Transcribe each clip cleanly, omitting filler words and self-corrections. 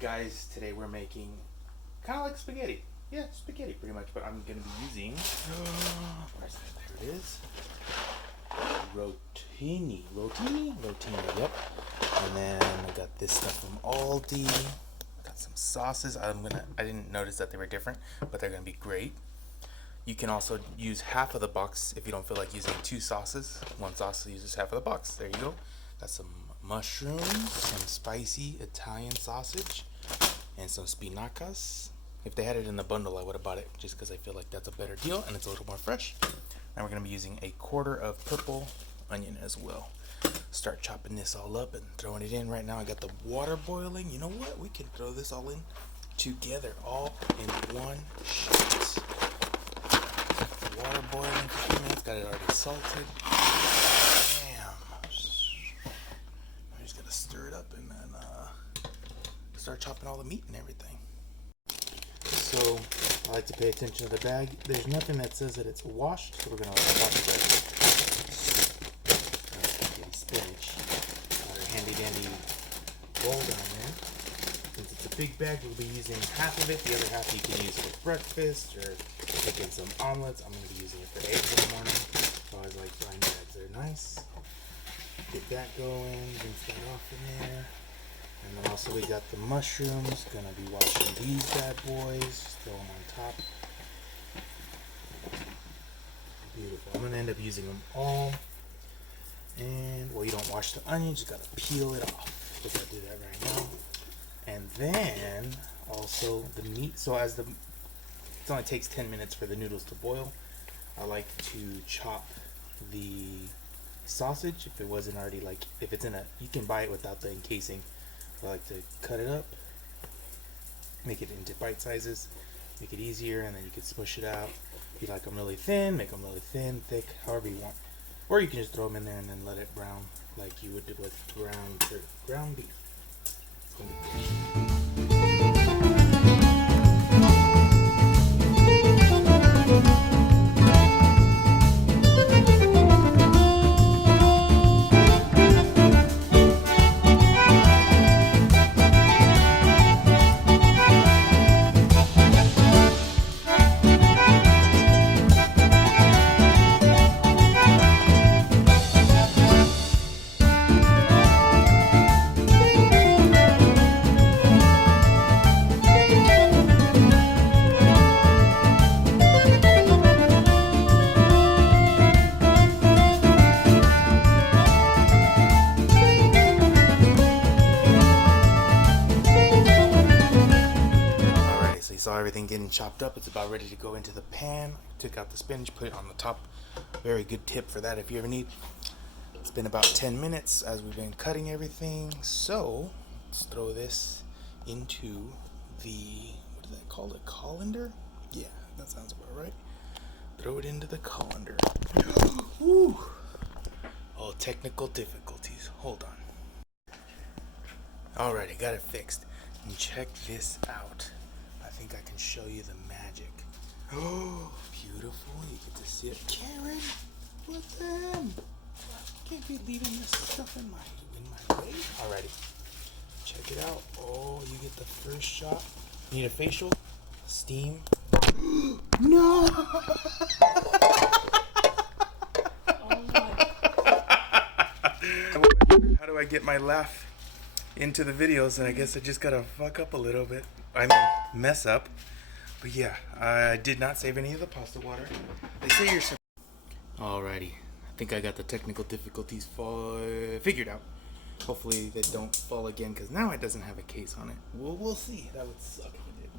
Guys, today we're making kind of like spaghetti. Yeah, spaghetti pretty much, but I'm going to be using, where's that? There it is. Rotini, yep. And then I got this stuff from Aldi. Got some sauces. I didn't notice that they were different, but they're going to be great. You can also use half of the box if you don't feel like using two sauces. One sauce uses half of the box. There you go. Got some mushrooms, some spicy Italian sausage, and some spinacas. If they had it in the bundle, I would have bought it just because I feel like that's a better deal and it's a little more fresh. And we're going to be using a quarter of purple onion as well. Start chopping this all up and throwing it in. Right now I got the water boiling. You know what? We can throw this all in together, all in one shot. Water boiling for a few minutes. Got it already salted. I just gotta stir it up and then start chopping all the meat and everything. So I like to pay attention to the bag. There's nothing that says that it's washed, so we're gonna wash it right here. Spinach. Got our handy dandy bowl down there. Since it's a big bag, we'll be using half of it. The other half you can use for breakfast or making some omelets. I'm gonna be using it for eggs in the morning. So I always like blind bags. They're nice. Get that going, rinse that off in there. And then also we got the mushrooms. Gonna be washing these bad boys. Just throw them on top. Beautiful. I'm gonna end up using them all. And well, you don't wash the onion, just gotta peel it off. We're gonna do that right now. And then also the meat. So it only takes 10 minutes for the noodles to boil. I like to chop the sausage if it wasn't already if it's in you can buy it without the encasing. I like to cut it up, make it into bite sizes, make it easier, and then you can smush it out. If you like them really thin, make them really thin, thick, however you want. Or you can just throw them in there and then let it brown like you would do with ground beef. It's gonna be good. Saw everything getting chopped up. It's about ready to go into the pan. Took out the spinach, put it on the top. Very good tip for that if you ever need. It's been about 10 minutes as we've been cutting everything. So let's throw this into the, what is that called, a colander? Yeah, that sounds about right. Throw it into the colander. Woo! Oh, technical difficulties. Hold on. Alrighty, got it fixed. And check this out. I think I can show you the magic. Oh, beautiful. You get to see it. Karen, what the hell? Can't be leaving this stuff in my way. Alrighty. Check it out. Oh, you get the first shot. Need a facial? Steam. No! How do I get my laugh into the videos? And I guess I just gotta fuck up a little bit. I mean, mess up. But yeah, I did not save any of the pasta water. They say you're... Alrighty. I think I got the technical difficulties figured out. Hopefully they don't fall again, because now it doesn't have a case on it. We'll see. That would suck if it did.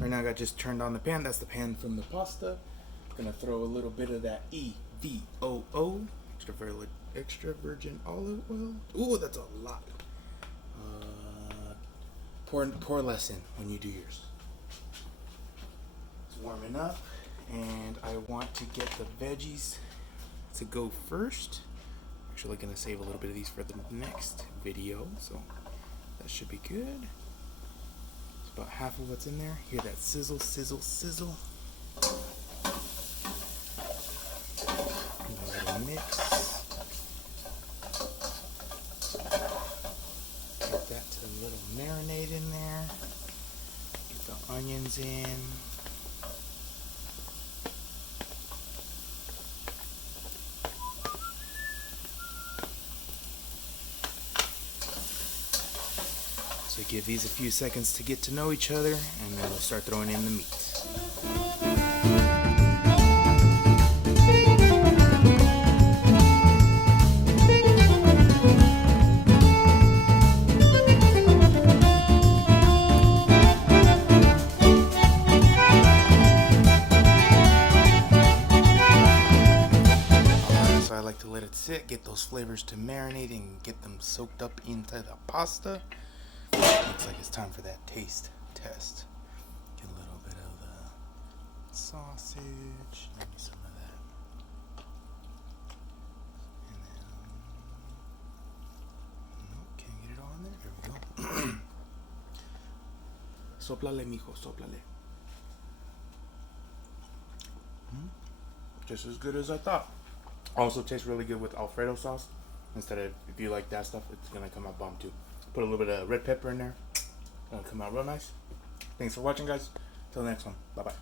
Right now I got just turned on the pan. That's the pan from the pasta. Gonna throw a little bit of that EVOO, extra virgin olive oil. Ooh, that's a lot. Pour less in when you do yours. It's warming up, and I want to get the veggies to go first. Actually gonna save a little bit of these for the next video, so that should be good. It's about half of what's in there. Hear that sizzle, sizzle, sizzle. A little mix. Get that to a little marinade in there. onions in. So give these a few seconds to get to know each other, and then we'll start throwing in the meat. So I like to let it sit, get those flavors to marinate and get them soaked up into the pasta. Looks like it's time for that taste test. Get a little bit of the sausage, maybe some of that. And then, nope, can't get it all in there. There we go. Soplale, mijo, soplale. Just as good as I thought. Also tastes really good with Alfredo sauce. Instead of, if you like that stuff, it's gonna come out bomb too. Put a little bit of red pepper in there. It'll come out real nice. Thanks for watching, guys. Till the next one. Bye bye.